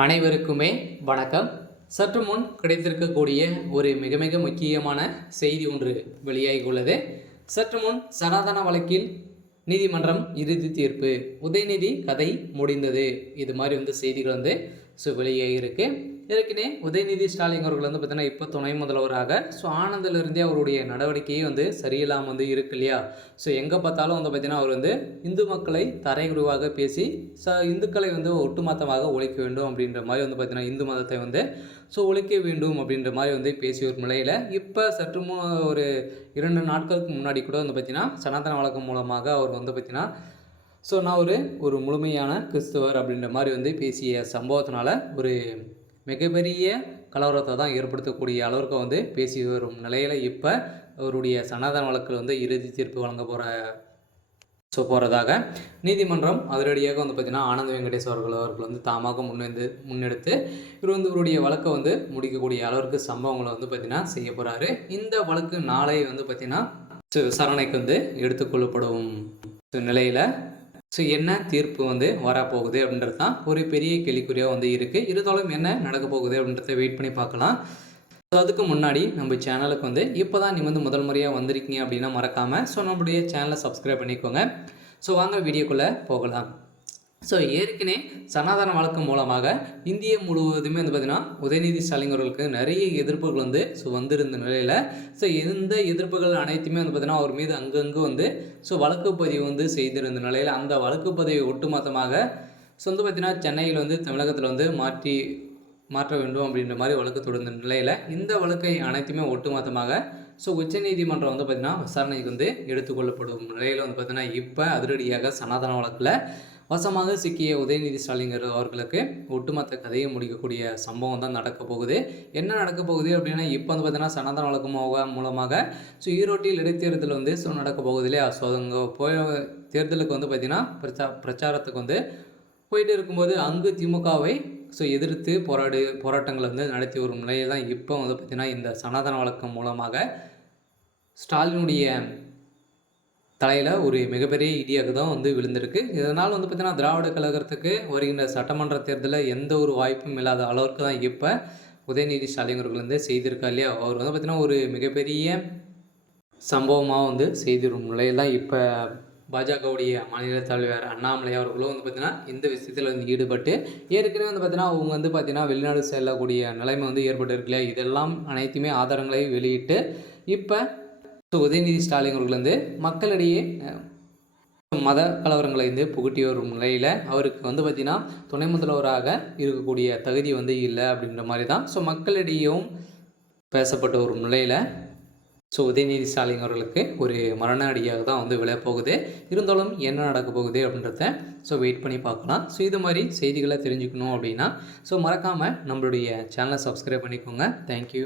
அனைவருக்குமே வணக்கம். சற்று முன் கிடைத்திருக்கக்கூடிய ஒரு மிக மிக முக்கியமான செய்தி ஒன்று வெளியாகியுள்ளது. சற்று முன் சனாதன வழக்கில் நீதிமன்றம் இறுதி தீர்ப்பு, உதயநிதி கதை முடிந்தது, இது மாதிரி செய்திகள் வெளியாகியிருக்கு. ஏற்கனவே உதயநிதி ஸ்டாலின் அவர்கள் பார்த்தீங்கன்னா இப்போ துணை முதல்வராக ஆனந்திலிருந்தே அவருடைய நடவடிக்கையே சரியில்லாமல் இருக்கு இல்லையா. எங்கே பார்த்தாலும் பார்த்தீங்கன்னா அவர் இந்து மக்களை தரைகுறைவாக பேசி இந்துக்களை ஒட்டுமொத்தமாக ஒழிக்க வேண்டும் அப்படின்ற மாதிரி பார்த்தீங்கன்னா இந்து மதத்தை ஒழிக்க வேண்டும் அப்படின்ற மாதிரி பேசிய ஒரு நிலையில் இப்போ சற்று ஒரு 2 நாட்களுக்கு முன்னாடி கூட பார்த்தீங்கன்னா சனாதன வழக்கம் மூலமாக அவர் பார்த்தீங்கன்னா நான் ஒரு முழுமையான கிறிஸ்தவர் அப்படின்ற மாதிரி பேசிய சம்பவத்தினால ஒரு மிகப்பெரிய கலவரத்தை தான் ஏற்படுத்தக்கூடிய அளவுக்கு பேசி வரும் நிலையில் இப்போ அவருடைய சனாதன வழக்கில் இறுதி தீர்ப்பு வழங்க போகிறதாக நீதிமன்றம் அதிரடியாக பார்த்திங்கன்னா ஆனந்த் வெங்கடேஷ் அவர்கள் தாமாக முன்னெடுத்து இவர் இவருடைய வழக்கை முடிக்கக்கூடிய அளவிற்கு சம்பவங்களை பார்த்திங்கன்னா செய்ய போகிறாரு. இந்த வழக்கு நாளை பார்த்திங்கன்னா விசாரணைக்கு எடுத்துக்கொள்ளப்படும் நிலையில் என்ன தீர்ப்பு வரப்போகுது அப்படின்றது தான் ஒரு பெரிய கேள்விக்குறியாக இருக்குது. இருந்தாலும் என்ன நடக்க போகுது அப்படின்றத வெயிட் பண்ணி பார்க்கலாம். அதுக்கு முன்னாடி நம்ம சேனலுக்கு இப்போ தான் நீ முதல் முறையாக வந்திருக்கீங்க அப்படின்னா மறக்காமல் நம்மளுடைய சேனலை சப்ஸ்கிரைப் பண்ணிக்கோங்க. வாங்க வீடியோக்குள்ளே போகலாம். ஏற்கனவே சனாதன வழக்கு மூலமாக இந்திய முழுவதுமே பார்த்திங்கன்னா உதயநிதி ஸ்டாலின் அவர்களுக்கு நிறைய எதிர்ப்புகள் வந்திருந்த நிலையில் எந்த எதிர்ப்புகள் அனைத்துமே பார்த்திங்கன்னா அவர் மீது அங்கங்கே வழக்கு பதிவு செய்திருந்த நிலையில் அந்த வழக்கு பதிவை ஒட்டுமொத்தமாக பார்த்திங்கன்னா சென்னையில் தமிழகத்தில் மாற்ற வேண்டும் அப்படின்ற மாதிரி வழக்கு தொடர்ந்த நிலையில் இந்த வழக்கை அனைத்துமே ஒட்டுமொத்தமாக உச்சநீதிமன்றம் பார்த்திங்கன்னா விசாரணைக்கு எடுத்துக்கொள்ளப்படும் நிலையில் பார்த்திங்கன்னா இப்போ அதிரடியாக சனாதன வழக்கில் வசமாக சிக்கிய உதயநிதி ஸ்டாலின் அவர்களுக்கு ஒட்டுமொத்த கதையை முடிக்கக்கூடிய சம்பவம் தான் நடக்க போகுது. என்ன நடக்க போகுது அப்படின்னா இப்போ பார்த்தீங்கன்னா சனாதன வழக்கு மூலமாக ஈரோட்டில் இடைத்தேர்தல் நடக்க போகுது இல்லையா. அங்கே தேர்தலுக்கு பார்த்திங்கன்னா பிரச்சாரத்துக்கு போயிட்டு இருக்கும்போது அங்கு திமுகவை எதிர்த்து போராட்டங்களை நடத்தி வரும் நிலையில் தான் இப்போ பார்த்திங்கன்னா இந்த சனாதன வழக்கு மூலமாக ஸ்டாலினுடைய தலையில் ஒரு மிகப்பெரிய இடியாக தான் விழுந்திருக்கு. இதனால் பார்த்திங்கன்னா திராவிட கழகத்துக்கு வருகின்ற சட்டமன்ற தேர்தலில் எந்த ஒரு வாய்ப்பும் இல்லாத அளவுக்கு தான் இப்போ உதயநிதி ஸ்டாலின் அவர்கள் செய்திருக்கா இல்லையா. அவர் பார்த்திங்கன்னா ஒரு மிகப்பெரிய சம்பவமாக செய்திடும் நிலையில் தான் இப்போ பாஜகவுடைய மாநில தலைவர் அண்ணாமலை அவர்களும் பார்த்திங்கன்னா இந்த விஷயத்தில் ஈடுபட்டு ஏற்கனவே பார்த்திங்கன்னா அவங்க பார்த்திங்கன்னா வெளிநாடு செல்லக்கூடிய நிலைமை ஏற்பட்டு இருக்கு இல்லையா. இதெல்லாம் அனைத்துமே ஆதாரங்களை வெளியிட்டு இப்போ உதயநிதி ஸ்டாலின் அவர்கள் மக்களிடையே மத கலவரங்களை புகட்டி வரும் நிலையில் அவருக்கு பார்த்திங்கன்னா துணை முதல்வராக இருக்கக்கூடிய தகுதி இல்லை அப்படின்ற மாதிரி தான் மக்களிடையும் பேசப்பட்ட ஒரு நிலையில் உதயநிதி ஸ்டாலின் அவர்களுக்கு ஒரு மரண அடியாக தான் விழப்போகுது. இருந்தாலும் என்ன நடக்க போகுது அப்படின்றத வெயிட் பண்ணி பார்க்கலாம். இது மாதிரி செய்திகளை தெரிஞ்சுக்கணும் அப்படின்னா மறக்காமல் நம்மளுடைய சேனலை சப்ஸ்கிரைப் பண்ணிக்கோங்க. தேங்க்யூ.